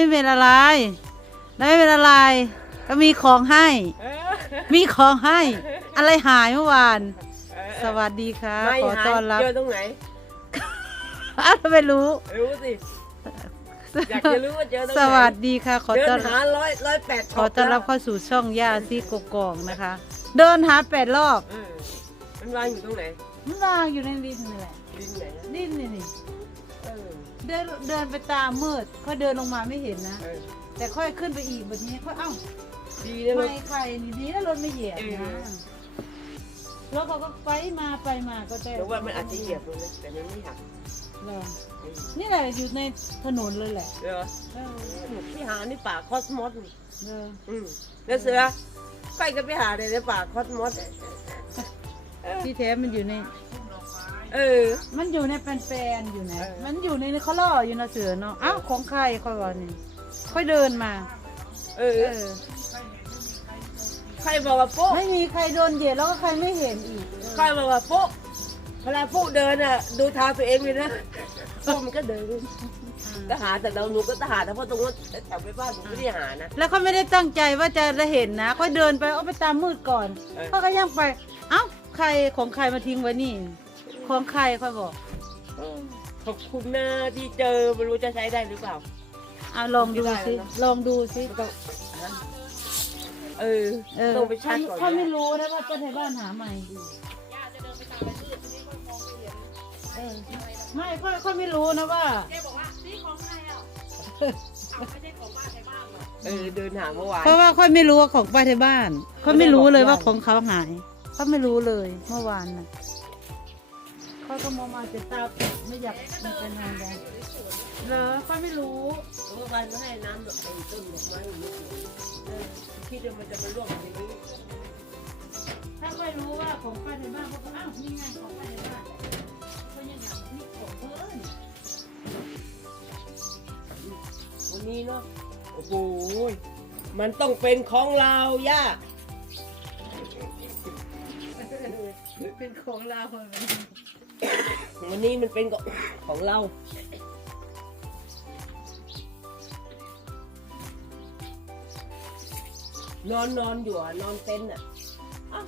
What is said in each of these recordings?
ไม่เป็นอะไรแล้วไม่เป็นอะไรก็มีของให้เออมีของให้ อะไรหายเมื่อวานเออสวัสดีค่ะไม่ขอหาต้อนรับเจอตรงไหนอ้าวไม่รู้ รู้สิอยากจะรู้ว่าเจอตรงไหนสวัสดีค่ะ ขอเดิต้อนนหาร้อยร้อยแปดขอต้อนรับเข้าสู่ช่องย่าซีกกองนะคะ เดินหาแปดรอบเออมันวางอยู่ตรงไหนมันวางอยู่ในดินนี่แหละดินไหนนะดินนี่นี่เออ เดินเดินไปตามมืดค่อยเดินลงมาไม่เห็นนะ เออแต่ค่อยขึ้นไปอีกแบบนี้ค่อยเอ้าดีนะลูไม่กใครนี่ดีนะรถไม่เหยียบเอนะอ แล้วเขาก็ไปมาไปมาก็ได้แต่ว่ามันอาจจะเหยียบลงนะแต่มันไม่หักเหรอเออนี่แหละอยู่ในถนนเลยแหละเดี๋ยวเออที่หานี่ป่าคอสมอสนี่เอออืมแล้วเสือใกล้ก็ไปหาเลยในป่าคอสมอส ที่แท้มันอยู่ใน เออ มันอยู่ในแปลนๆอยู่นะเออมันอยู่ในเขาล่ออยู่นะเสือเนาะ อ้าวของใครค่อยว่านี่ค่อยเดินมา เอเออ อ ใครบอกว่าปุ๊ไม่มีใครโดนเหยียดแล้วก็ใครไม่เห็นอีกใครบอกว่าปุ๊เวลาปุ๊เดินอะ ดูเท้าตัวเองเลยนะปุ๊มันก็เดินก็หาแต่เราหนูก็หาแต่เพราะตรงนั้นแถวไปบ้านหนูไม่ได้หานะ แล้วเขาไม่ได้ตั้งใจว่าจะได้เห็นนะค่อยเดินไปเอาไปตามมืดก่อนเออ เขาก็ยังไป เอ้าใครของใครมาทิ้งไว้นี่ ของใครค่อยบอกขอบคุณนะที่เจอไม่รู้จะใช้ได้หรือเปล่า เอาลองดูสิลองดูสิเออเออต้องไปชาร์จก่อนเขาไม่รู้นะว่าป้าไทยบ้านหาใหม่เออไม่ค่อยค่อยไม่รู้นะว่าเออเดินหาเมื่อวานเพราะว่าค่อยไม่รู้ว่าของป้าไทยบ้านเขาไม่รู้เลยว่าของเขาหายเขาไม่รู้เลยเมื่อวานน่ะเขา ก็มองมาแต่ตาไม่อยากมันเป็นงานแดงเหรอค่อยไม่รู้เมื่อวานก็ให้น้ำดอกไอ้ต้นดอกไม้อยู่นี่เออคิดว่ามันจะมาร่วงอย่างนี้ถ้าค่อยรู้ว่าของป้าไทยบ้านเขาก็อ้าวนี่ไงของป้าไทยบ้านเขายังอยากนี่ของเพิ่อนวันนี้เนาะโอ้โหมันต้องเป็นของเราย่าเป็นของเรา วันนี้มันเป็นของของเรา นอนนอนอยู่อะนอนเต็นท์อะอ้าว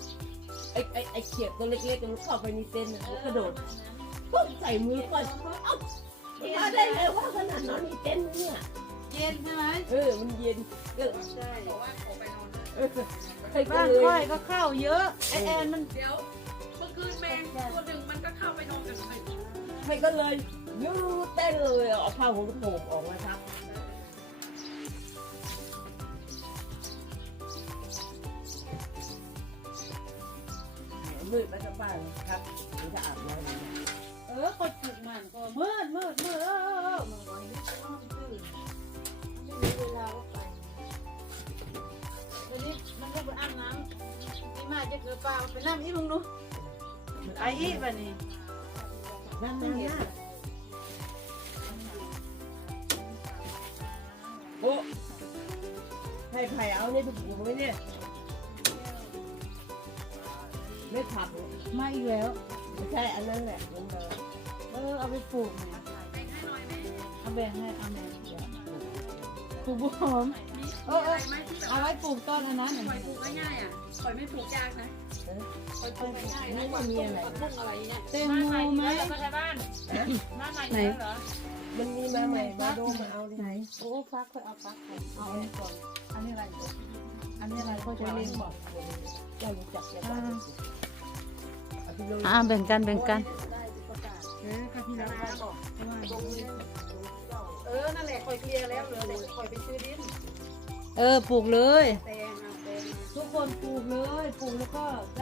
ไอไอไอเขียดตัวเล็กๆมันเข้าไปในเต็นท์อะมันกระโดดปุ๊บใส่มือก่อนเอ้ามาได้เลยว่าขนาดนอนในเต็นท์เนี่ยเย็นใช่ไหมเออมันเย็นก็ใช่เออใครก็บ้านเลยค่อยก็เข้าเยอะไอแอนมันเดี๋ยวเมื่อ คืนแมงตัวหนึ่งมันก็เข้าไปนอนกับใครใครก็เลยยูเต้นเลยเอาผ้าห่มโผมออกมาทับมืดไปสักบ้านครับหรือจะอาบน้ำเออคนปลุกมันก็มืดมืดมืดเออเออเออมืดวันนี้ก็ต้องตื่นไม่รู้เวลาว่าไปวันนี้มันก็ไปอาบน้ำนี่มาจะเกิดเปล่าไปน้ำอีมึงดู ไออีบันนี้นั่นนั่นนะโอ้ให้ไผ่เอาเนี่ยถูกไหมเนี่ยไม่ผักมาอีกแล้วไม่ใช่อันนั้นแหละมันมาเออเอาไปปลูกเนี่ยเอาแบ่งให้เอาแบ่งปลูกบัวหอมเออเออไหมที่แบบเอาไว้ปลูกต้นอันนั้นปล่อยปลูกง่ายๆอะปล่อยไม่ปลูกยากนะ ปล่อยปลูกง่ายๆไม่นะได้มีอะไรต้นอะไรเนี่ยเต็มโมไหมมาใช้บ้านมาใหม่เหรอมันมีมาใหม่มาดูมาเอาดิไหนโอ้ฟักค่อยเอาฟักก่อนเอาอันนี้ก่อนอันนี้อะไรก่อนอันนี้อะไรก็จะเลี้ยงบอกเรารู้จักแล้วก็เอาไปลงอ่าแบ่งกันแบ่งกันเออค่ะพี่นาบอกเออนั่นแหละคอยเคลียร์แล้วเหลือแต่คอยไปซื้อดินเออปลูกเลยแตงเอาแตงทุกคนปลูกเลยปลูกแล้วก็ได้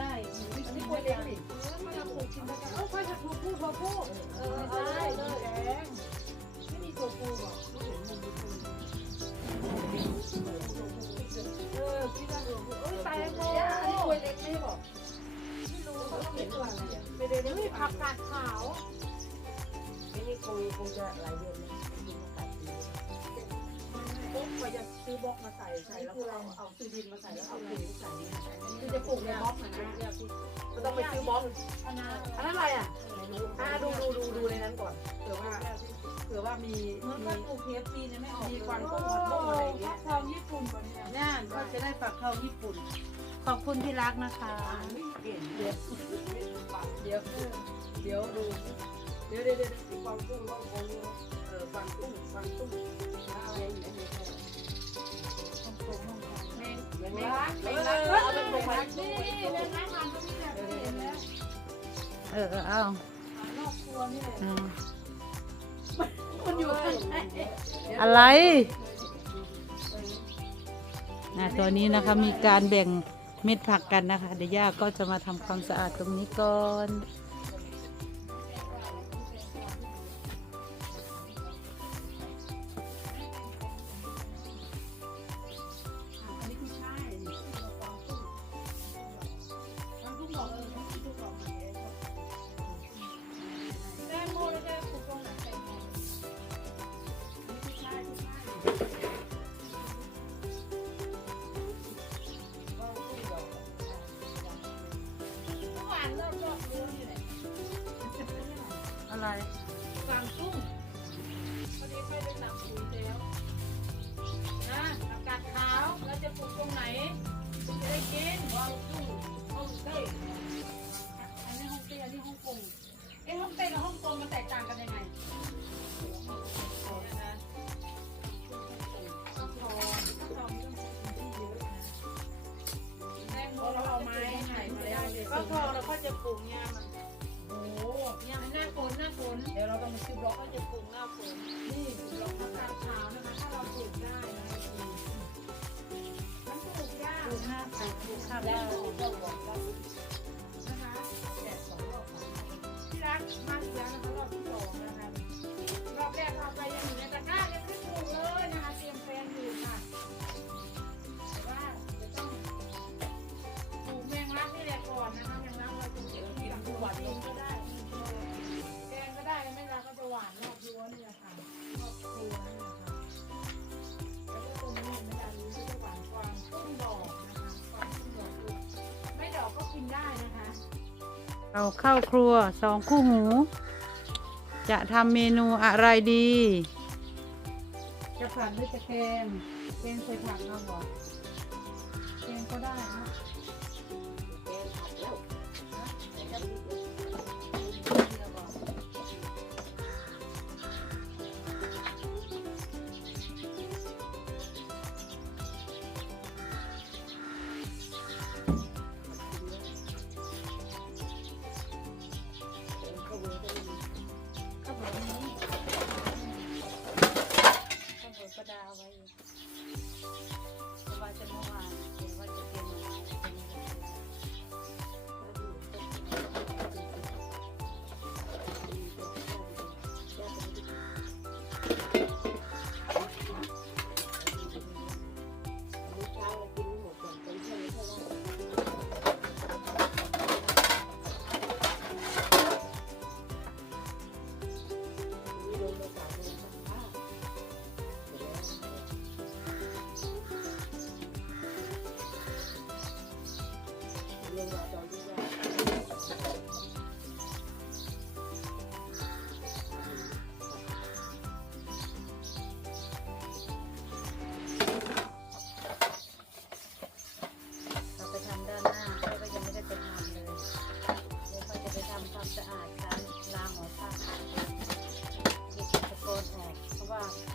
อันนี้คอยเลี้ยงดิเออไม่เอาปลูกกินแล้วกันเออคอยจะปลูกพูดพอพูดเออได้เลยแดงไม่มีตัวปูบอกเออคิดว่าหลวงเออแตงโมอันนี้คอยเล็กไม่บอกไม่รู้เขาต้องเป็นตัวอะไรไม่ได้ไม่ผักกาดขาวนี่คงคงจะหลายเดือนนะ บล็อกเราจะซื้อบล็อกมาใส่ใส่แล้วก็เราเอาซื้อดินมาใส่แล้วเอาปุ๋ยใส่คือจะปลูกในบล็อกนะนะก็ต้องไปซื้อบล็อกอันนั้นอะไรอะอ่าดูดูดูดูในนั้นก่อนเผื่อว่าเผื่อว่ามีมันก็ปลูกเหมือนมีคนปลูกเทียบจีนเนี่ยไม่ออกมีควันก็ฝักทองญี่ปุ่น ขอบคุณที่รักนะคะเก่งเดี๋ยวเดี๋ยวเดี๋ยวดูเดี๋ยวเดี๋ยวเดี๋ยวฟังตุ้งฟังคง เออฟังตุ้งฟังตุ้งอะไรอย่างเงี้ยไม่ไม่รักกไม่ไม่รักเอาเอาไปปลูกกไว้ไว้นี่นี่เดิเดินก็มีแบบนี้เห็นแล้วเออเอานอกครัวนี่แหละมันอยู่ข้างในอะไรนะตัวนี้นะคะมีการแบ่งเม็ดผักกันนะคะเดี๋ยวย่าก็จะมาทำความสะอาดตรงนี้ก่อน ปลูกเนี่ยมันโอ้โหเนี่ยมันหน้าฝนหน้าฝนเดี๋ยวเราต้องมาซื้อบล็อกก็จะปลูกหน้าฝนนี่เราทำกามขาวนะคะถ้าเราปลูกได้นะคะมันปลูกยากปลูกหน้าฝนปลูกข้าวแล้วก็บอกเรานะคะแดดสองรอบที่รักมา เราเข้าครัวสองคู่หู จะทำเมนูอะไรดี จะผัดหรือจะแกงแกงใส่ผักเราบ่แกงก็ได้นะ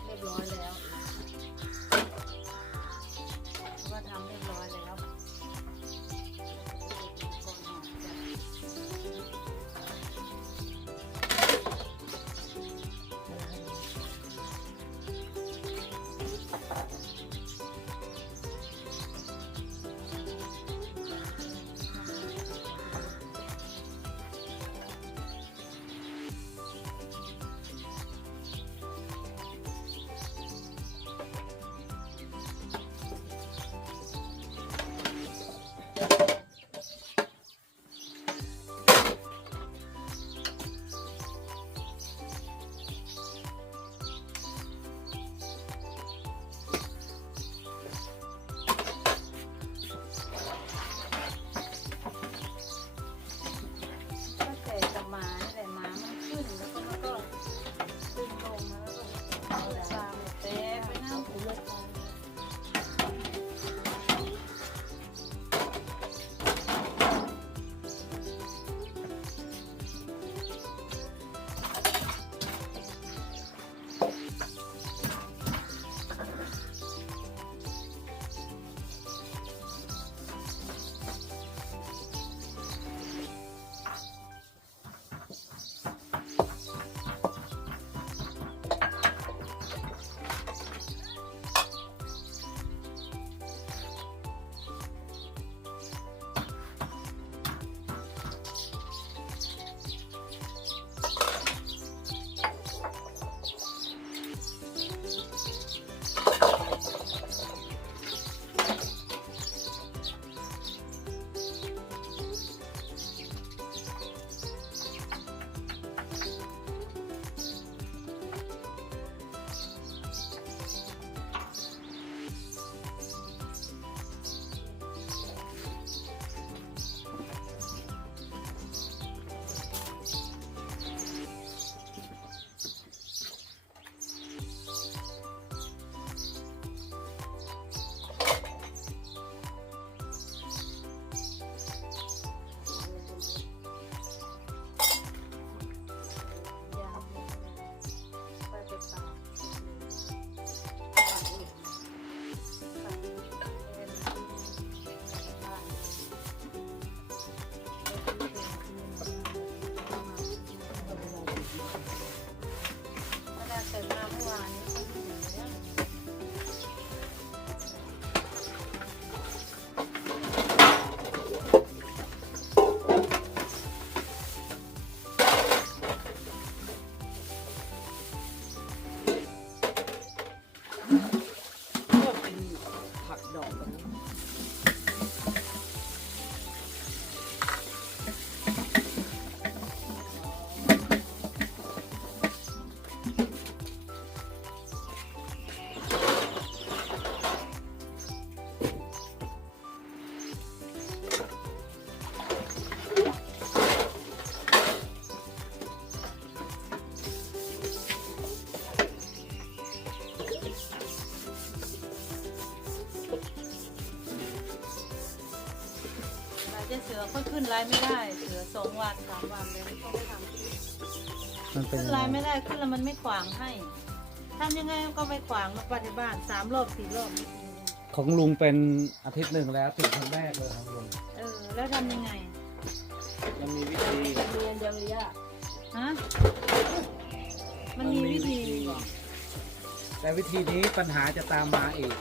เรียบร้อยแล้ว อเขาขึ้นไลน์ไม่ได้เสือสองวันสามวันเลยเขาไม่ทำมันเป็นขึ้นยังไลไงน์ไม่ได้ขึ้นแล้วมันไม่ขวางให้ทำยังไงก็ไม่ขวางมาปฏิบ้านสามรอบสี่รอบไม่ถึงของลุงเป็นอาทิตย์หนึ่งแล้วติดครั้งแรกเลยของลุงเออ แล้วทำยังไงมันมีวิธีเรียนเดียวเลยอะฮะมันมีวิธีเหรอแต่วิธีนี้ปัญหาจะตามมาอีก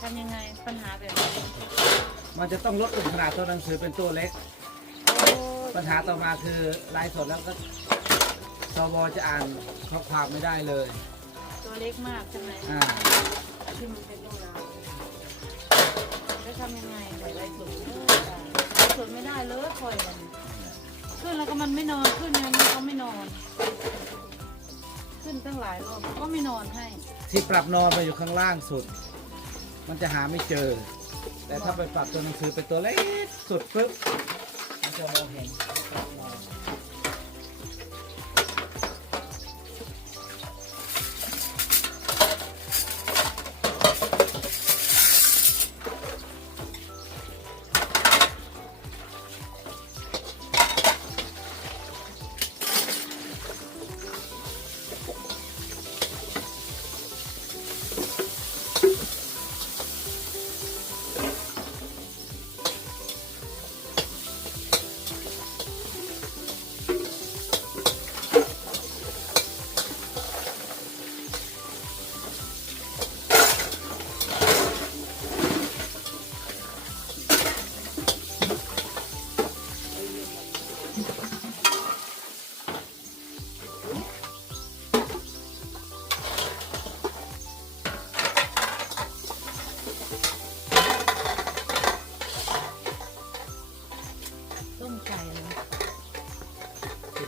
ทำยังไงปัญหาแบบนี้ มันจะต้องลดขนาดตัวหนังสือเป็นตัวเล็กโอ้ปัญหาต่อมาคือไลฟ์สดแล้วก็สวจะอ่านข้อความไม่ได้เลยตัวเล็กมากใช่ไหมอ่าที่มันเป็นต้องราวแล้วทำยังไงแบบไรสุดสุดไม่ได้เลยคอยมันขึ้นแล้วก็มันไม่นอนขึ้นเนี่ยมันก็ไม่นอน ขึ้นตั้งหลายรอบก็ไม่นอนให้ ที่ปรับนอนมาอยู่ข้างล่างสุด มันจะหาไม่เจอ แต่ถ้าไปปรับตัวหนังสือเป็นตัวเล็กสุดปึ๊บมันจะมองเห็น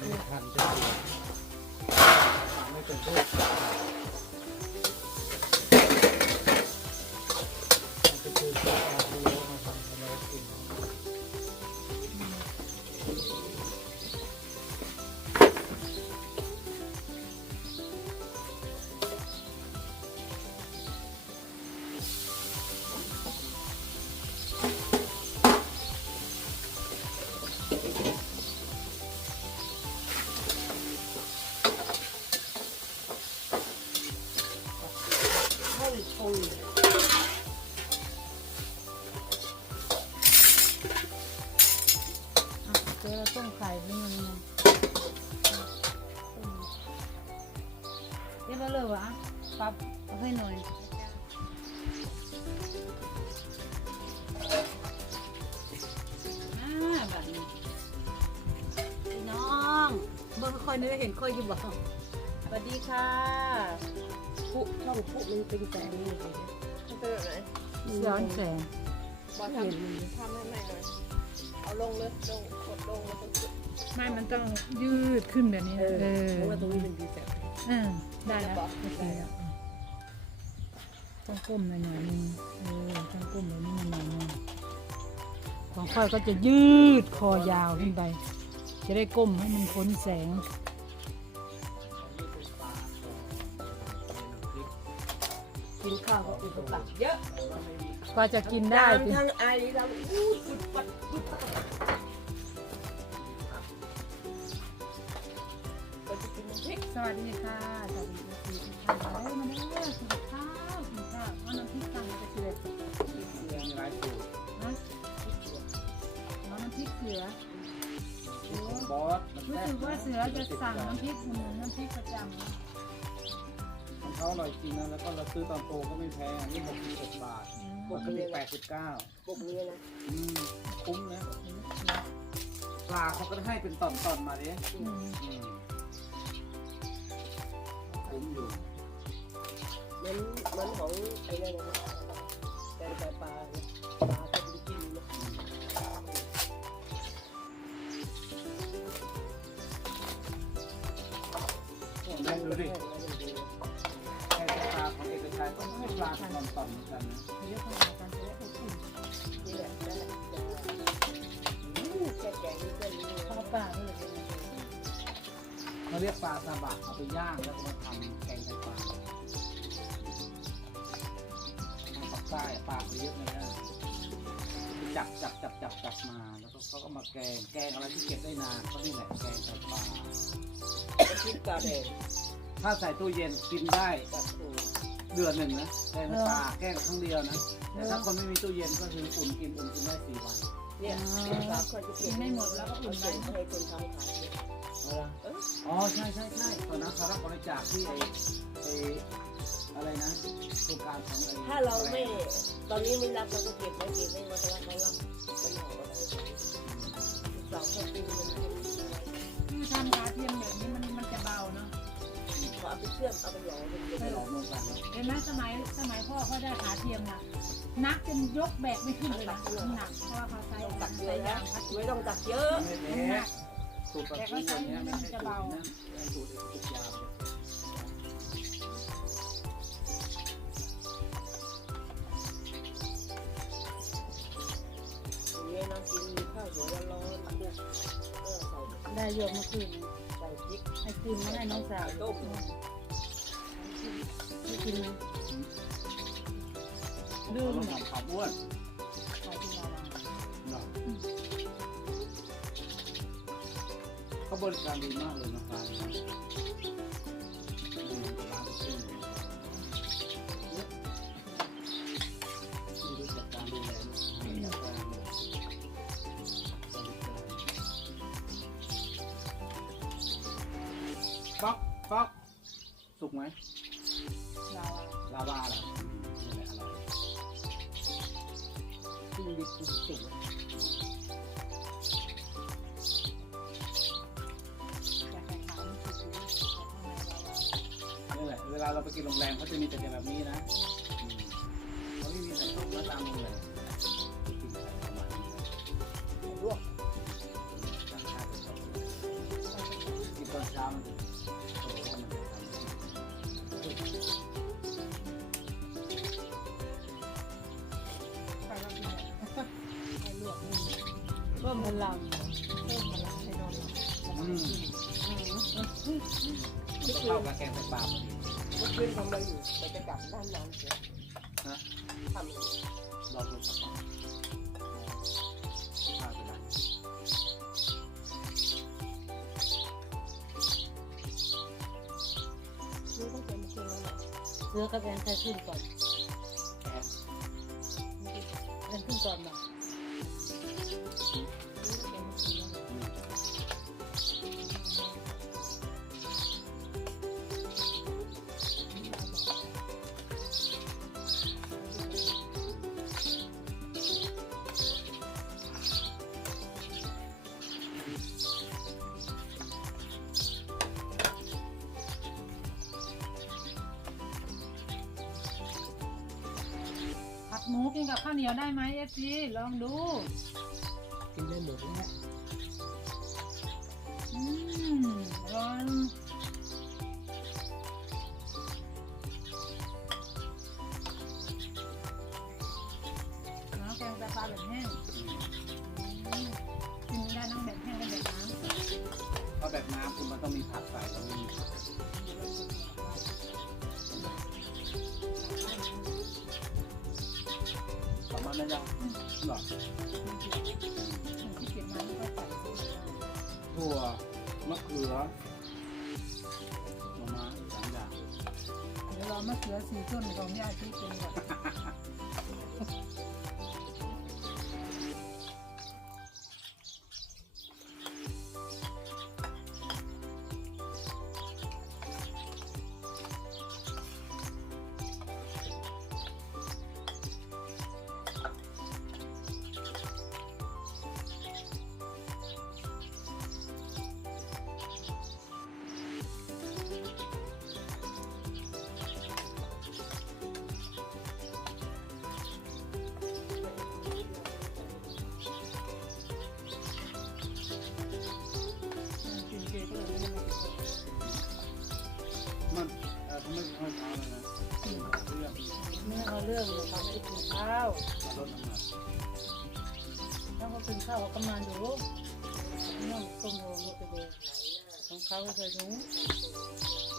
ไม่ทันจะกินไม่เป็นโทษ เรียบร้อยเลยวะปับเอาให้หน่อยมาบัดนี้พี่น้องเบิ่งค่อยนื้อเห็นค่อยอยู่บ่สวัสดีค่ะผู้ช่องผู้มันเป็นแสงนี่เลยมันเป็นแบบไหนย้อนแสงบอทำทำให้ใหม่หน่อยเอาลงเลยลงกดลงแล้วก็ไม่มันต้องยืดขึ้นแบบนี้เอนะอเพราะว่าตรงนี้เป็นดีแสงเออ ได้แล้วโอเคแล้วต้องก้มหน่อยหน่อยนึงเออต้องก้มแบบนี้หน่อยนึงของค่อยก็จะยืดคอยาวขึ้นไป จะได้ก้มให้มันพ้นแสง กินข้าวก็อุปสรรคเยอะก็จะกินได้น้ำสิ ทั้งไอทั้งอู้สุดปัดสุดปัด สวัสดีค่ะ สวัสดีทุกท่านเอ้ยมาด้อกินข้าวกินข้าวเอาน้ำพริกตั้งจะเกลือยังไลฟ์อยู่นะเอาน้ำพริกเสือของบอสมันรู้แซ่สึกว่าเสือจะสั่งน้ำพริกเหมือนน้ำพริกประจำของเขาอร่อยจริงนะแล้วก็เราซื้อตอนโตก็ไม่แพงอันนี่หกสิบบาทปกติแปดสิบเก้าพวกนี้นะอืมคุ้มนะปลาเขาก็ให้เป็นตอนๆมาดิอืมอืม คุ้มอยู่เหมือนเหมือนของไอ้นั่นนะแต่ปลาปลาปลาก็เป็นกินนะแม่ดูดิแค่ปลาของเอกชัยก็ให้ปลาต่อนๆเหมือนกันนะ เรียกปลาซาบะเอาไปย่างแล้วก็มาทำแกงไตปลาทางปากใต้ปลาเขาเยอะเลยนะไปจับจับจับจับจับมาแล้วก็เขาก็มาแกงแกงอะไรที่เก็บได้นานก็นี่แหละแกงไตปลาคิดกาแดงถ้าใส่ตู้เย็นกินได้เดือนหนึ่งนะแกงไตปลาแกงครั้งเดียวนะแต่ถ้าคนไม่มีตู้เย็นก็คืออุ่นกินอุ่นกินได้สี่วันเนี่ยครับเคยจะเก็บให้คนทำขาย ใช่ใช่ใช่ตอนนั้นเขารับบริจาคที่ไอไออะไรนะโครงการของไอถ้าเราไม่ ตอนนี้ไม่รับเราก็เก็บไว้เก็บไว้วันละเขารับมันหออะไรสองคนปีมันเก็บไว้คือทำขาเทียมแบบนี้มันมันจะเบาเนาะขอเอาไปเชื่อมเอาไปหล่อเป็นไม่หลอลงกันเนาะเห็นไหมสมัยสมัยพ่อเขาได้ขาเทียมน่ะนักจนยกแบกไม่ขึ้นเลยนะหนักเพราะว่าเขาใช้ต้องตักเยใช้อะนะยางไม่ต้องตักเยอะ สูตรแบบนี้อย่างเงี้ยไม่ใช่สูตรนะสูตรสูตรยาวอย่างเงี้ยนะกินข้าวสวยร้อนๆคลุกเออใส่ได้โยมเมื่อคืนใส่พริกให้คืนมาให้น้องสาวต้มให้กินไหมลืมทำขับอ้วน เขาบาณนี้นะลวกต่างอบกินตอนเช้ามันจะโอ้โหมันจะทำให้ใครเรากินให้ลวกนี่เพิ่มพลังเพิ่มพลังให้นอนหลับอืมมันก็เข้ากับแกงไตปลาพอดีเมื่อคืนทำอะไรอยู่ไปจะกลับด้านนอนเสียนะทำอย่าง นี้รอดูสักพักข้าวไปละนี่ต้องเป็นเพื่อนแล้วเสื้อกับแอนใครขึ้นก่อน กินกับข้าวเหนียวได้ไหมเอฟซีลองดู กินได้หมดแล้วอืมร้อนน้ำแกงไตปลาแบบแห้งอืมกินได้ทั้งแบบแห้งและแบบน้ำ เพราะแบบน้ำคือมันต้องมีผักใส่แล้วไม่มีผัก ประมาณนั้นยังหรอที่เก็บมาไม่ค่อยใส่ถั่วมะเขือประมาณสามอย่างเดี๋ยวเรามะเขือสีต้นของย่าที่เป็นแบบ กินข้าวเขาก็มาดูน้องต้มโรมไปเดินของเขาก็เคยรู้เ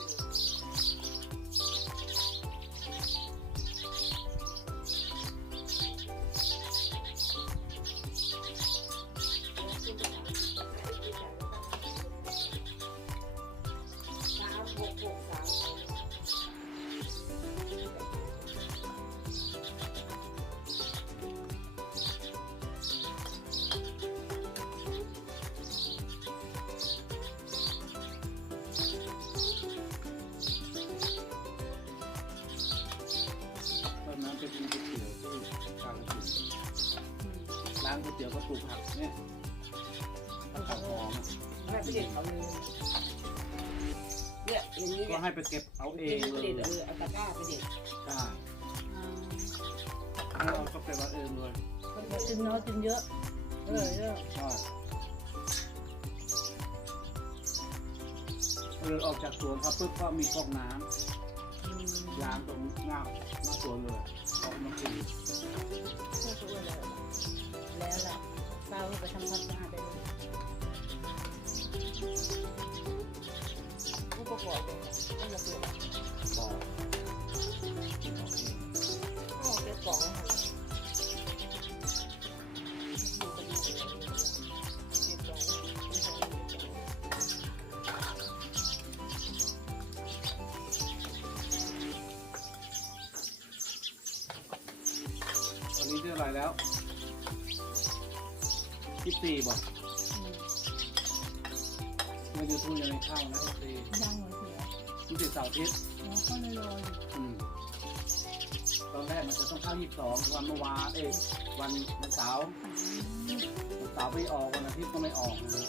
ลูกผักเนี่ยผักหอมอะให้ไปเด็ดเขาเลยเนี่ยอย่างนี้ก็เนี่ยให้ไปเก็บเอาเอเองงไปเลเด็ยดเออเอาตะกร้าไปเด็ดได้เราก็ไปว่าเองเลยกินน้อยกินเยอะเออเยอะใช่เออออกจากสวนครับปุ๊บก็มีก๊อกน้ำ ไปทำความสะอาได้เลยผู้ประกอบเลยต้องมาตรวจบอกอ๋อเก็บกล่อง เสาร์อาทิตย์แล้วก็เลยรออยู่อืมตอนแรกมันจะต้องเข้ายี่สิบสองวันเมื่อวานเอ้ยวันวันเสาร์วันเสาร์ไม่ออกวันอาทิตย์ก็ไม่ออกนะ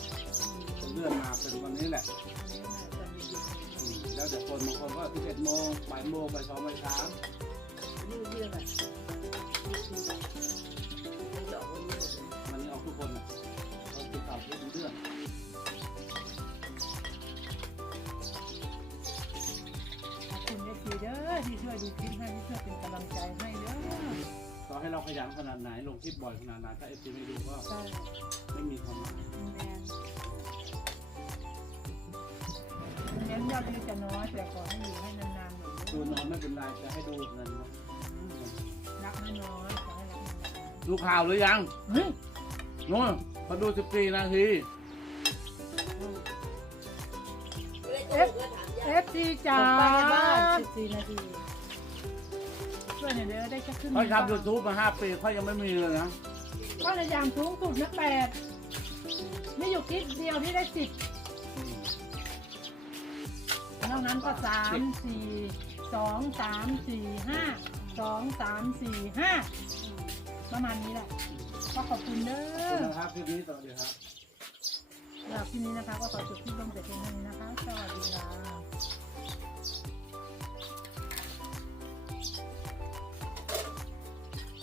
จนเลื่อนมาเป็นวันนี้แหละอืมแล้วเดี๋ยวคนบางคนก็สิบเอ็ดโมงบ่ายโมงบ่ายสองบ่ายสามยืดเยื้อแบบมันจะออกวันนี้มันออกทุกคนนะเราติดต่อเพื่อนเรื่อง อฟซีเด้อที่ช่วยดูคลิปให้ที่ช่วยเป็นกำลังใจให้เด้อต่อให้เราขยันขนาดไหนลงคลิปบ่อยขนาดไหนถ้าเอฟซีไม่ดูก็ใช่ไม่มีความหมายแมนเน้นยอดวิวจะน้อยแต่ขอให้อยู่ให้นานๆหน่อยดูน้อยไม่เป็นไรจะให้ดูเงินนะรักน้อยๆขอให้รักนานดูข่าวหรือยังๆเฮ้ยนู้นเขาดู 14 นาที เอฟ เอฟซีจ๋าส่งไปในบ้าน14นาทีช่วยหน่อยเด้อได้จะขึ้นเขาทำยูทูบมา5ปีเขายังไม่มีเลยนะก็ในอย่างสูงสุดนะแปดนี่อยู่คลิปเดียวที่ได้สิบอืมนอกนั้นก็สามสี่สองสามสี่ห้าสองสามสี่ห้าประมาณนี้แหละก็ขอบคุณเด้ขอบอคุณนะครับคลิปนี้ต่อเดี๋ยวครับสำ หรับคลิปนี้นะคะ ก็ขอจบที่ลงแต่เพียงเท่านี้นะคะ สวัสดีค่ะ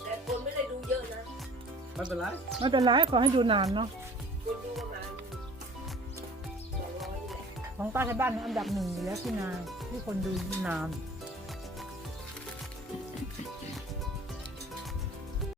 แต่คนไม่ได้ดูเยอะนะ ไม่เป็นไร ไม่เป็นไรขอให้ดูนานเนาะคนดูประมาณสองร้อยนี่แหละ ของป้าที่บ้านอันดับหนึ่งอยู่แล้วที่นาที่คนดูนานเ